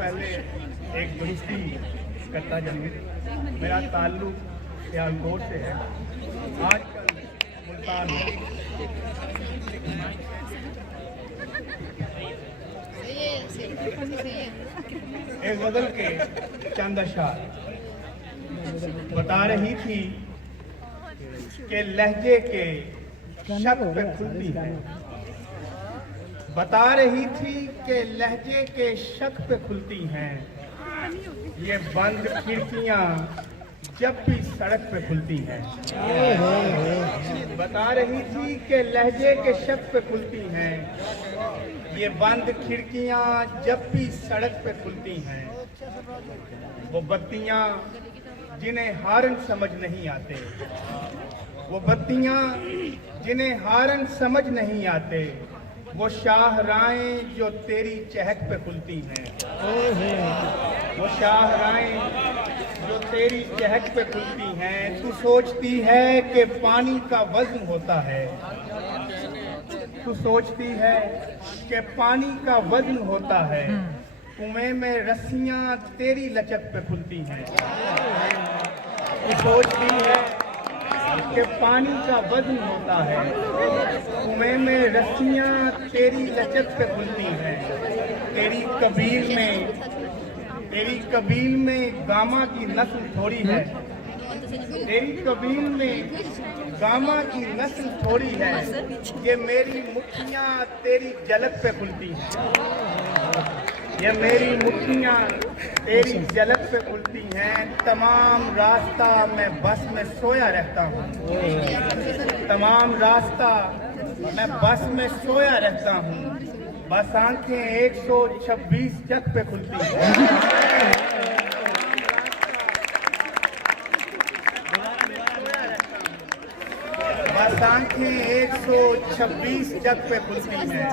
पहले एक दोस्ती करता जमीन, मेरा ताल्लुक सियालकोट से है, आजकल मुल्तान में। एक गजल के चंद अशार बता रही थी कि लहजे के शक पे खुलती है, बता रही थी कि लहजे के शक पे खुलती हैं ये बंद खिड़कियां जब भी सड़क पे खुलती हैं। बता रही थी कि लहजे के शक पे खुलती हैं ये बंद खिड़कियां जब भी सड़क पे खुलती हैं। वो बत्तियां जिन्हें हारन समझ नहीं आते, वो बत्तियां जिन्हें हारन समझ नहीं आते, वो शाहराएं जो तेरी चहक पे खुलती हैं। वो शाहराएं जो तेरी चहक पे खुलती हैं। तू सोचती है कि पानी का वजन होता है, तू सोचती है कि पानी का वजन होता है, कुएं में रस्सियां तेरी लचक पे खुलती हैं। तू सोचती है कि पानी का वजन होता है, कुएं में रस्सियां तेरी लचक पे खुलती हैं। तेरी कबील में गामा की नस्ल थोड़ी है, तेरी कबील में गामा की नस्ल थोड़ी है, ये मेरी मुट्ठियां तेरी झलक पे खुलती हैं। ये मेरी मुट्ठियां तेरी झलक पे खुलती हैं। तमाम रास्ता मैं बस में सोया रहता हूँ, तमाम रास्ता मैं बस में सोया रहता हूँ, बस आंखें 126 जग पे खुलती हैं। बस आंखें 126 जग पे खुलती हैं,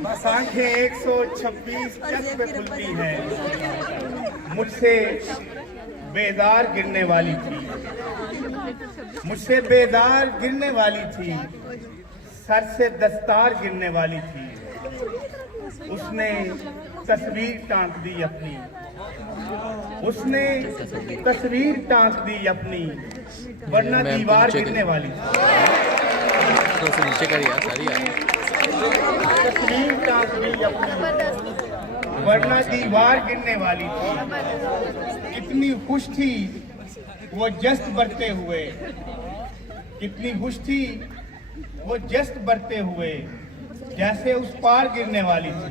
बस आंखें 126 जग पे खुलती हैं। मुझसे बेदार गिरने वाली थी, मुझसे बेदार गिरने वाली थी, सर से दस्तार गिरने वाली थी। उसने तस्वीर टांक दी अपनी, उसने तस्वीर टांक दी अपनी, वरना दीवार गिरने वाली थी। नीचे करिए सारी तस्वीर टांक दी अपनी, वरना दीवार गिरने वाली थी। कितनी खुश थी वो जश्न बरते हुए, कितनी खुश थी वो जश्न बरते हुए, जैसे उस पार गिरने वाली थी।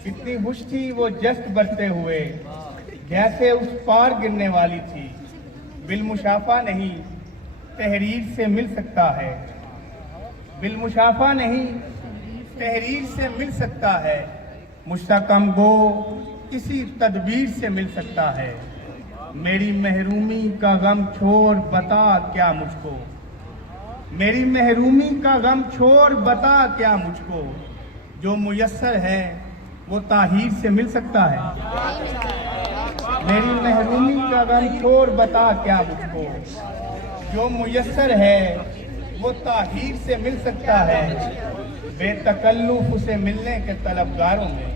कितनी खुश थी वो जश्न बरते हुए, जैसे उस पार गिरने वाली थी। बिलमुशाफा नहीं तहरीर से मिल सकता है, बिलमुशाफा नहीं तहरीर से मिल सकता है, मुश्तकम गो किसी तदबीर से मिल सकता है। मेरी महरूमी का गम छोड़ बता क्या मुझको, मेरी महरूमी का गम छोड़ बता क्या मुझको, जो मुयस्सर है वो ताहीर से मिल सकता है। मेरी महरूमी का गम छोड़ बता क्या मुझको, जो मुयस्सर है वो ताहीर से मिल सकता है। बेतकल्लुफ उसे मिलने के तलबगारों में,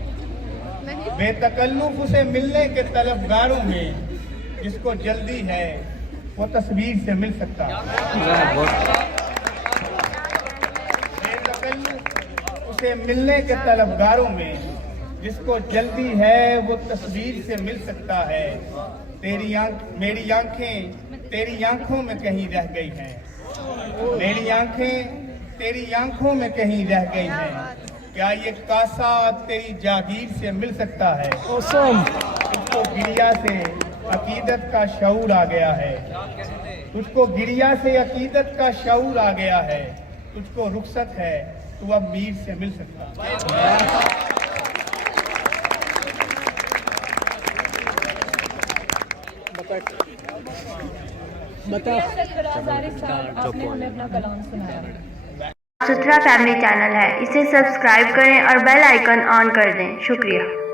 बेतकल्लुफ उसे मिलने के तलबगारों में, जिसको जल्दी है वो तस्वीर से मिल सकता है। बेतकल्लुफ उसे मिलने के तलबगारों में, जिसको जल्दी है वो तस्वीर से मिल सकता है। मेरी आंखें तेरी आंखों में कहीं रह गई हैं, मेरी आंखें तेरी आंखों में कहीं रह गई हैं। क्या ये कासा तेरी जागीर से मिल सकता है? तुझको गिरिया से अकीदत का शऊर आ गया है, तुझको गिरिया से अकीदत का शऊर आ गया है। तुझको रुखसत है तू अब मीर से मिल सकता है। सुथरा फैमिली चैनल है, इसे सब्सक्राइब करें और बेल आइकन ऑन कर दें। शुक्रिया।